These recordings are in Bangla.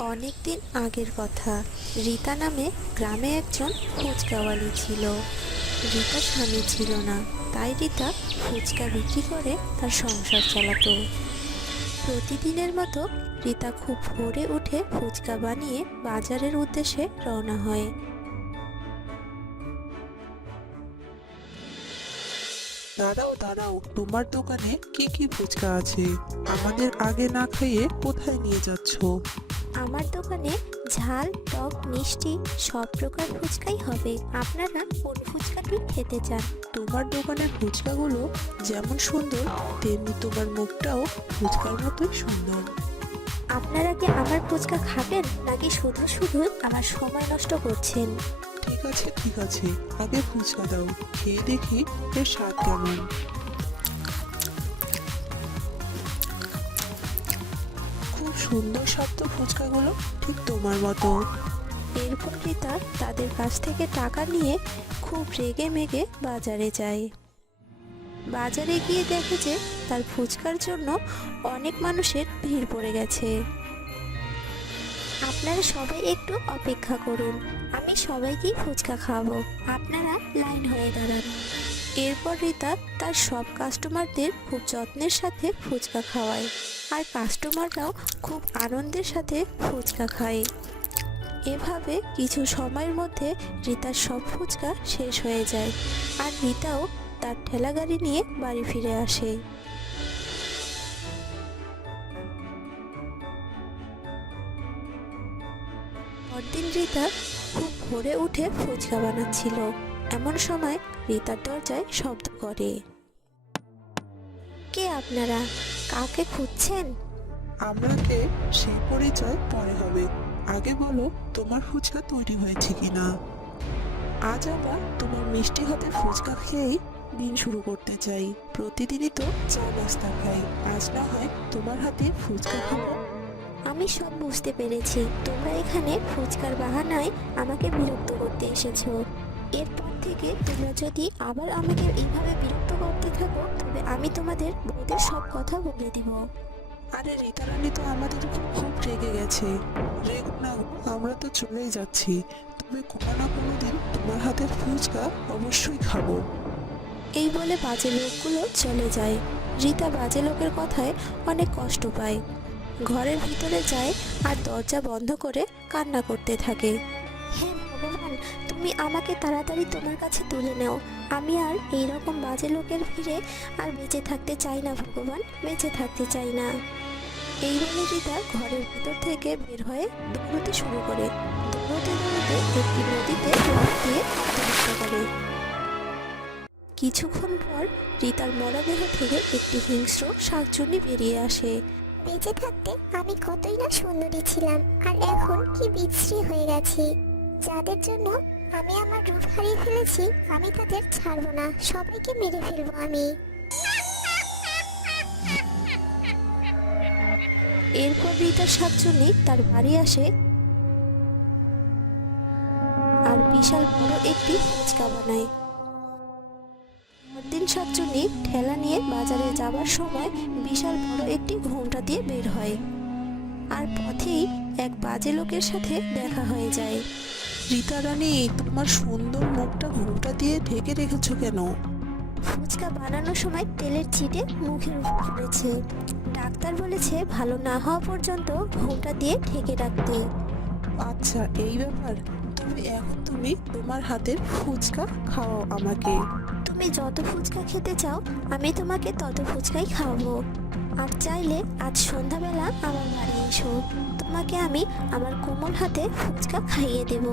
অনেকদিন আগের কথা। রীতা নামে গ্রামে একজন ফুচকাওয়ালি ছিল। রীতার স্বামী ছিল না, তাই রীতা ফুচকা বিক্রি করে তার সংসার চালাতো। প্রতিদিনের মতো রীতা খুব ভোরে উঠে ফুচকা বানিয়ে বাজারের উদ্দেশ্যে রওনা হয়। দাঁড়াও দাঁড়াও, তোমার দোকানে কি কি ফুচকা আছে? আমাদের আগে না খাইয়ে কোথায় নিয়ে যাচ্ছ? আমার দোকানে ঝাল, টক, মিষ্টি সব প্রকার ফুচকাই হবে। আপনারা কোন ফুচকাটি খেতে চান? তোমার দোকানের ফুচকাগুলো যেমন সুন্দর, তেমনি তোমার মুখটাও ফুচকার মতোই সুন্দর। আপনারা কি আমার ফুচকা খাবেন, নাকি শুধু শুধু আমার সময় নষ্ট করছেন? ঠিক আছে ঠিক আছে, আগে ফুচকা দাও, খেয়ে দেখি এর স্বাদ কেমন। খুব সুন্দর স্বাদ তো ফুচকাগুলো, ঠিক তোমার মতো। এরপর রীতা তাদের কাছ থেকে টাকা নিয়ে খুব রেগে মেগে বাজারে যায়। বাজারে গিয়ে দেখে যে তার ফুচকার জন্য অনেক মানুষের ভিড় পড়ে গেছে। আপনারা সবাই একটু অপেক্ষা করুন, আমি সবাইকেই ফুচকা খাওয়াবো, আপনারা লাইন হয়ে দাঁড়ান। এরপর রীতা তার সব কাস্টমারদের খুব যত্নের সাথে ফুচকা খাওয়ায়, আর কাস্টমাররাও খুব আনন্দের সাথে ফুচকা খায়। এভাবে কিছু সময়ের মধ্যে রীতার সব ফুচকা শেষ হয়ে যায়, আর রীতাও তার ঠেলাগাড়ি নিয়ে বাড়ি ফিরে আসে। পরদিন রীতা খুব ভোরে উঠে ফুচকা বানাচ্ছিল। এমন সময় রীতার দরজায় শব্দ করে। কে আপনারা? কাকে খুঁজছেন? আপনাকে সেই পরিচয় পরে হবে, আগে বলো তোমার ফুচকা তৈরি হয়েছে কিনা। আজ আমরা তোমার মিষ্টি হাতে ফুচকা খেয়েই দিন শুরু করতে চাই। প্রতিদিনই তো চা নাস্তা খাই, আজ না হয় তোমার হাতে ফুচকা খাবো। আমি সব বুঝতে পেরেছি, তোমরা এখানে ফুচকার বাহানায় আমাকে বিরক্ত করতে এসেছো। এরপর থেকে তোমরা যদি আবার আমাকে এইভাবে বিরক্ত করতে থাকো, তবে আমি তোমাদের বউদের সব কথা বলে দিব। আরে রীতা রানী তো আমাদের উপর খুব রেগে গেছে। রেগ না গো, আমরা তো চলেই যাচ্ছি, তবে কোনো না কোনো দিন তোমার হাতের ফুচকা অবশ্যই খাবো। এই বলে বাজে লোকগুলো চলে যায়। রীতা বাজে লোকের কথায় অনেক কষ্ট পায়। ঘরের ভিতরে যায় আর দরজা বন্ধ করে কান্না করতে থাকে। হে ভগবান, তুমি আমাকে তাড়াতাড়ি তোমার কাছে তুলে নাও। আমি আর এই রকম বাজে লোকের ভিড়ে আর বেঁচে থাকতে চাই না ভগবান, বেঁচে থাকতে চাই না। এই বলে রীতা ঘরের ভিতর থেকে বের হয়ে দৌড়তে শুরু করে। দৌড়তে দৌড়তে একটি নদীতে লাফ দিয়ে আত্মহত্যা করে। কিছুক্ষণ পর রীতার মরদেহ থেকে একটি হিংস্র শাকচুন্নি বেরিয়ে আসে। বেঁচে থাকতে আমি কতই না সুন্দরী ছিলাম, আর এখন কি বিশ্রী হয়ে গেছি। যাদের জন্য আমি আমার রূপ হারিয়ে ফেলেছি, আমি তাদের ছাড়বো না, সবাইকে মেরে ফেলবো আমি। এরপর রীতার শাকচুন্নি তার বাড়ি আসে আর বিশাল বড় একটি ফুচকা বানায়। পরদিন শাকচুন্নি ঠেলা নিয়ে বাজারে যাবার সময় বিশাল বড় একটি ঘোমটা দিয়ে বের হয়, আর পথেই এক বাজে লোকের সাথে দেখা হয়ে যায়। রীতা রানী, তোমার সুন্দর মুখটা ঘোমটা দিয়ে ঢেকে রেখেছো কেন? ফুচকা বানানোর সময় তেলের ছিটে মুখের উপর পড়েছে। ডাক্তার বলেছে ভালো না হওয়া পর্যন্ত ঘোমটা দিয়ে ঢেকে রাখতে। আচ্ছা এই ব্যাপার, তুমি তোমার হাতের ফুচকা খাওয়াও আমাকে। তুমি যত ফুচকা খেতে চাও আমি তোমাকে তত ফুচকাই খাওয়াবো। আর চাইলে আজ সন্ধ্যাবেলা আমার বাড়ি এসো, তোমাকে আমি আমার কোমল হাতে ফুচকা খাইয়ে দেব।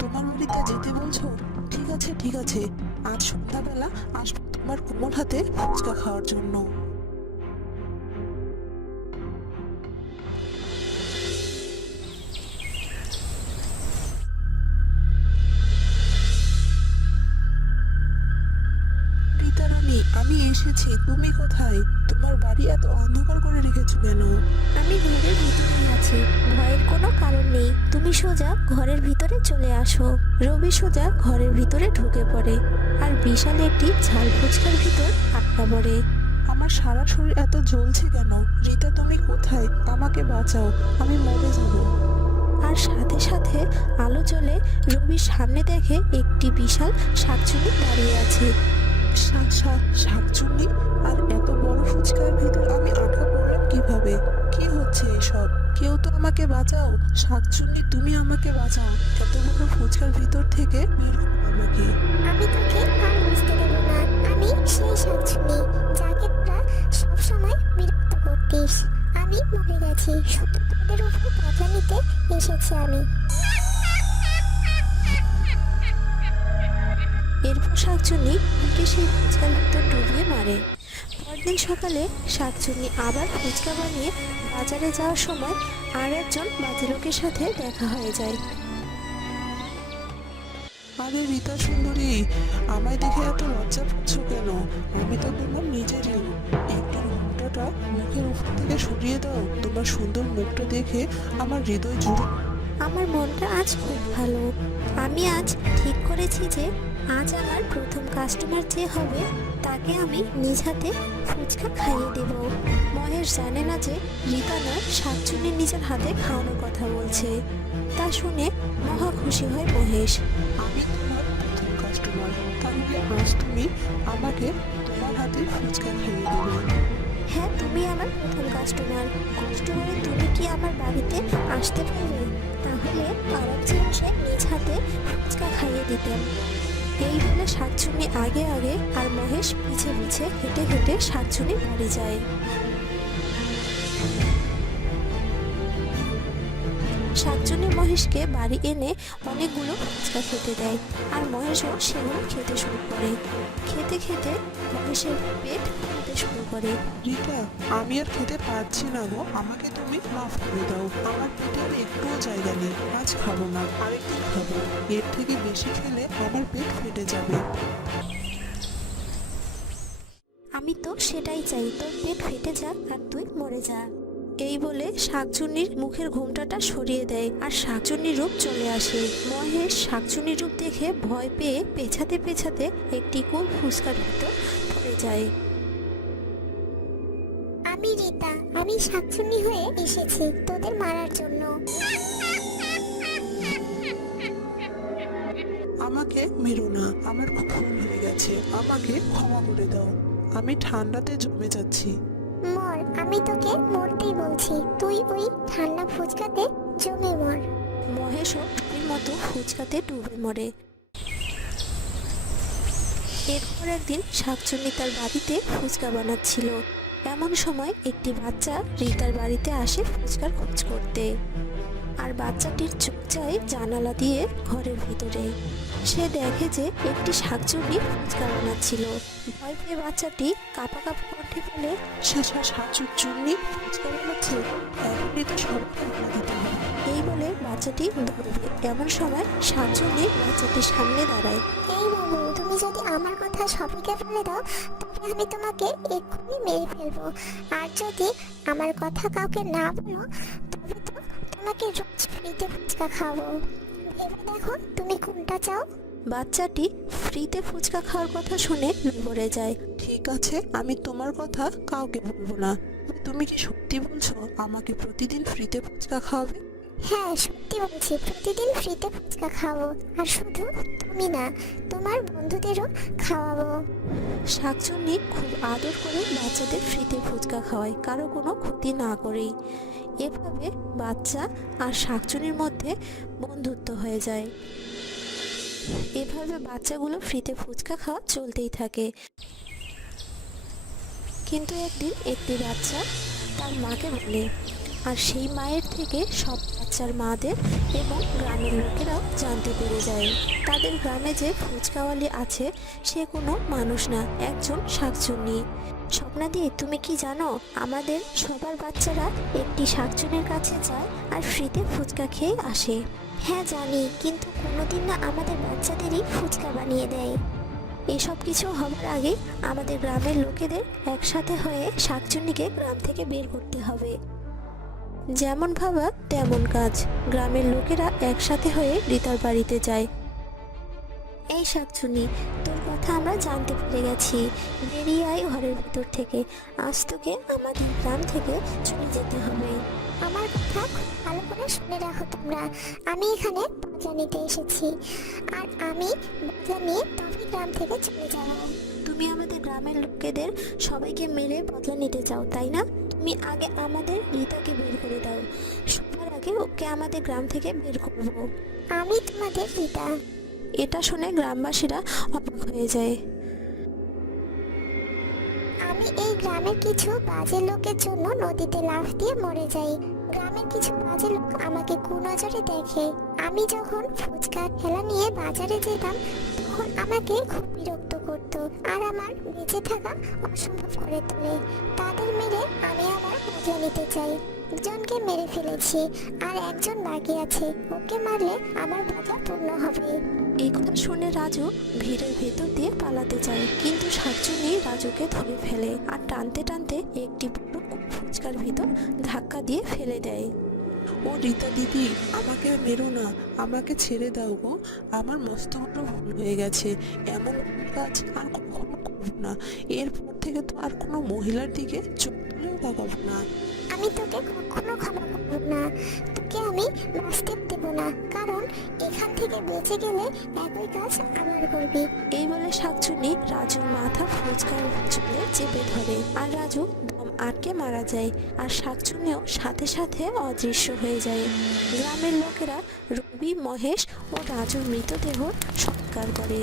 তোমার বাড়িতে যেতে বলছো? ঠিক আছে ঠিক আছে, আজ সন্ধ্যাবেলা আসবো তোমার কোমল হাতে ফুচকা খাওয়ার জন্য। রীতা রানী, আমি এসেছি, তুমি কোথায়? তোমার বাড়ি এত অন্ধকার করে রেখেছো কেন? আমি ঘরের ভিতরেই আছি, ভয়ের কোনো কারণ নেই। তুমি সোজা ঘরের ভিতরে চলে আসো। রবি সোজা ঘরের ভিতরে ঢুকে পড়ে আর বিশাল একটি ঝাল ফুচকার ভিতর আটকা পড়ে। আমার সারা শরীর এত জ্বলছে কেন? রীতা তুমি কোথায়? আমাকে বাঁচাও, আমি মরে যাবো। আর সাথে সাথে আলো জ্বলে রবির সামনে দেখে একটি বিশাল শাকচুন্নি দাঁড়িয়ে আছে। শাকচুন্নি? আর এত বড় ফুচকার ভিতর আমি আটকা পড়লাম কিভাবে? কি হচ্ছে এসব? কেউ তো আমাকে বাঁচাও! শাকচুন্নি, তুমি আমাকে বাঁচাও! এত বড় ফুচকার ভিতর থেকে বের করো আমাকে! আমি তোকে আর বুঝতে দেবো না। আমি সেই শাকচুন্নি যাকে তোরা সবসময় বিরক্ত করতিস। আমি মরে গেছি, শুধু তোদের উপর বদলা নিতে এসেছি আমি। এরপর শাকচুন্নি ওকে সেই ফুচকার ভিতর ডুবিয়ে মারে। পরদিন সকালে শাকচুন্নি আবার ফুচকা বানিয়ে বাজারে যাওয়ার সময় আর একজন বাজে লোকের সাথে দেখা হয়ে যায়। আরে রীতা সুন্দরী, আমায় দেখে এত লজ্জা পাচ্ছ কেন? আমি তো তোমার নিজেরই লোক। একটু ঘোমটাটা মুখের উপর থেকে সরিয়ে দাও। তোমার সুন্দর মুখটা দেখে আমার হৃদয় জুড়ে। আমার মনটা আজ খুব ভালো। আমি আজ ঠিক করেছি যে আজ আমার প্রথম কাস্টমার যে হবে তাকে আমি নিজ হাতে ফুচকা খাইয়ে দেব। মহেশ জানে না যে রীতা নয়, শাকচুন্নি নিজের হাতে খাওয়ানোর কথা বলছে। তা শুনে মহা খুশি হয় মহেশ। আমি তোমার প্রথম কাস্টমার, তাহলে আজ তুমি আমাকে তোমার হাতে ফুচকা খাইয়ে দেবে। হ্যাঁ, তুমি আমার প্রথম কাস্টমার। কষ্ট করে তুমি কি আমার বাড়িতে আসতে পারবে? তাহলে আরামসে বসে নিজ হাতে ফুচকা খাইয়ে দিতেন। এই বলে শাকচুন্নি আগে আগে আর মহেশ পিছে পিছে হেঁটে হেঁটে শাকচুন্নির বাড়ি যায়। শাকচুন্নি মহেশকে বাড়ি এনে অনেকগুলো ফুচকা খেতে দেয়, আর মহেশও সেগুলো খেতে শুরু করে। খেতে খেতে মহেশের পেট ফুলতে শুরু করে। রীতা, আমি আর খেতে পারছি না গো, আমাকে তুমি মাফ করে দাও। আমার পেটে আর একটুও জায়গা নেই। আজ খাবো না, আরেকদিন খাবো। এর থেকে বেশি খেলে আমার পেট ফেটে যাবে। আমি তো সেটাই চাই, তোর পেট ফেটে যাক আর তুই মরে যা। এই বলে শাকচুন্নির মুখের ঘোমটাটা সরিয়ে দেয় আর শাকচুন্নির রূপ চলে আসে। মহেশ শাকচুন্নির রূপ দেখে ভয় পেয়ে পেছাতে পেছাতে একটি কোন ফুসকার ভিতর পড়ে যায়। আমি রীতা, আমি শাকচুন্নি হয়ে এসেছি তোদের মারার জন্য। আমাকে মেরো না, আমার খুব ভুল হয়ে গেছে। আমাকে ক্ষমা করে দাও। আমি ঠান্ডাতে জমে যাচ্ছি। মর, আমি তোকে মরতেই বলছি। তুই ওই ঠান্ডা ফুচকাতে জমে মর। মহেশও টুপির মতো ফুচকাতে ডুবে মরে। এরপর একদিন শাকচুন্নি তার বাড়িতে ফুচকা বানাচ্ছিল। এমন সময় একটি বাচ্চা রীতার বাড়িতে আসে ফুচকার খোঁজ করতে, আর বাচ্চাটির চোখ যায় জানালা দিয়ে ঘরের ভিতরে। সে দেখে যে একটি শাকচুন্নি ফুচকা বানাচ্ছিল। ভয় পেয়ে বাচ্চাটি কাঁপা কাঁপা কণ্ঠে বলে, শাকচুন্নি ফুচকা বানাচ্ছে, এখনই তো সবাইকে বলে দিতে হবে। এই বলে বাচ্চাটি দৌড়বে। এমন সময় শাকচুন্নি বাচ্চাটির সামনে দাঁড়ায়। এই বাবু, তুমি যদি আমার কথা সবাইকে বলে দাও তবে আমি তোমাকে এক্ষুনি মেরে ফেলবো। আর যদি আমার কথা কাউকে না বলো তবে তো তোমাকে রোজ ফ্রিতে ফুচকা খাবো। ভেবে দেখো তুমি কোনটা চাও। বাচ্চাটি ফ্রিতে ফুচকা খাওয়ার কথা শুনে ভরে যায়। ঠিক আছে, আমি তোমার কথা কাউকে বলবো না। তুমি কি সত্যি বলছো আমাকে প্রতিদিন ফ্রিতে ফুচকা খাওয়াবে? হ্যাঁ, সত্যি বলছি, প্রতিদিন ফ্রিতে ফুচকা খাবো। আর শুধু তুমি না, তোমার বন্ধুদেরও খাওয়াবো। শাকচুন্নি খুব আদর করে বাচ্চাদের ফ্রিতে ফুচকা খাওয়ায়, কারো কোনো ক্ষতি না করেই। এভাবে বাচ্চা আর শাকচুন্নির মধ্যে বন্ধুত্ব হয়ে যায়। এভাবে বাচ্চাগুলো ফ্রিতে ফুচকা খাওয়া চলতেই থাকে। কিন্তু একদিন একটি বাচ্চা তার মাকে বলে, আর সেই মায়ের থেকে সব বাচ্চার মাদের এবং গ্রামের লোকেরাও জানতে পেরে যায় তাদের গ্রামে যে ফুচকাওয়ালি আছে সে কোনো মানুষ না, একজন শাকচুন্নি। স্বপ্নাদি, তুমি কি জানো আমাদের সবার বাচ্চারা একটি শাকচুন্নির কাছে যায় আর ফ্রিতে ফুচকা খেয়ে আসে? হ্যাঁ জানি, কিন্তু কোনোদিন না আমাদের বাচ্চাদেরই ফুচকা বানিয়ে দেয়। এসব কিছু হবার আগে আমাদের গ্রামের লোকেদের একসাথে হয়ে শাকচুন্নিকে গ্রাম থেকে বের করতে হবে। যেমন ভাবা তেমন কাজ। গ্রামের লোকেরা একসাথে হয়ে রীতার বাড়িতে যায়। এই শাকচুন্নি, তোর কথা আমরা জানতে পেরে গেছি। বেরিয়ে আয় ঘরের ভিতর থেকে। আজ তোকে আমাদের গ্রাম থেকে চলে যেতে হবে। আমার কথা খুব ভালো করে শুনে রাখো তোমরা। আমি এখানে বদলা নিতে এসেছি, আর আমি বদলা নিয়ে তবেই গ্রাম থেকে চলে যাব। তুমি আমাদের গ্রামের লোকেদের সবাইকে মেরে বদলা নিতে চাও, তাই না? তুমি আগে আমাদের রীতাকে বের করে দাও, সবার আগে ওকে আমাদের গ্রাম থেকে বের করবো। আমি তোমাদের পিতা। এটা শুনে গ্রামবাসীরা অবাক হয়ে যায়। আমি এই গ্রামের কিছু বাজে লোকের জন্য নদীতে লাফ দিয়ে মরে যাই। গ্রামের কিছু বাজে লোক আমাকে কুনজরে দেখে। আমি যখন ফুচকা ঠেলা নিয়ে বাজারে যেতাম তখন আমাকে খুব বিরক্ত করত আর আমার বেঁচে থাকা অসম্ভব করে তোলে। তাদের মেরে আমি আমার মজা নিতে চাই। একজনকে মেরে ফেলেছি আর একজন বাকি আছে, ওকে মারলে আমার বাধা পূর্ণ হবে। এই কথা শুনে রাজু ভিড়ের ভেতর দিয়ে পালাতে চায়, কিন্তু শাকচুন্নি রাজুকে ধরে ফেলে আর টানতে টানতে একটি বড় ফুচকার ভিতর ধাক্কা দিয়ে ফেলে দেয়। ও রীতা দিদি, আমাকে মেরো না, আমাকে ছেড়ে দাও গো। আমার মস্ত বড় ভুল হয়ে গেছে, এমন কাজ আর কখনো করবো না। এরপর থেকে তো আর কোনো মহিলার দিকে চোখ তুলেও তাকাবো না। আমি তোকে কখনো ক্ষমা করব না, তোকে আমি বাঁচতে দেব না, কারণ এখান থেকে বেঁচে গেলে একই কাজ আবার করবি। এই বলে শাকচুন্নি রাজুর মাথা ফুচকার চুলে চেপে ধরে আর রাজু দম আটকে মারা যায়, আর শাকচুন্নিও সাথে সাথে অদৃশ্য হয়ে যায়। গ্রামের লোকেরা রবি, মহেশ ও রাজুর মৃতদেহ সৎকার করে।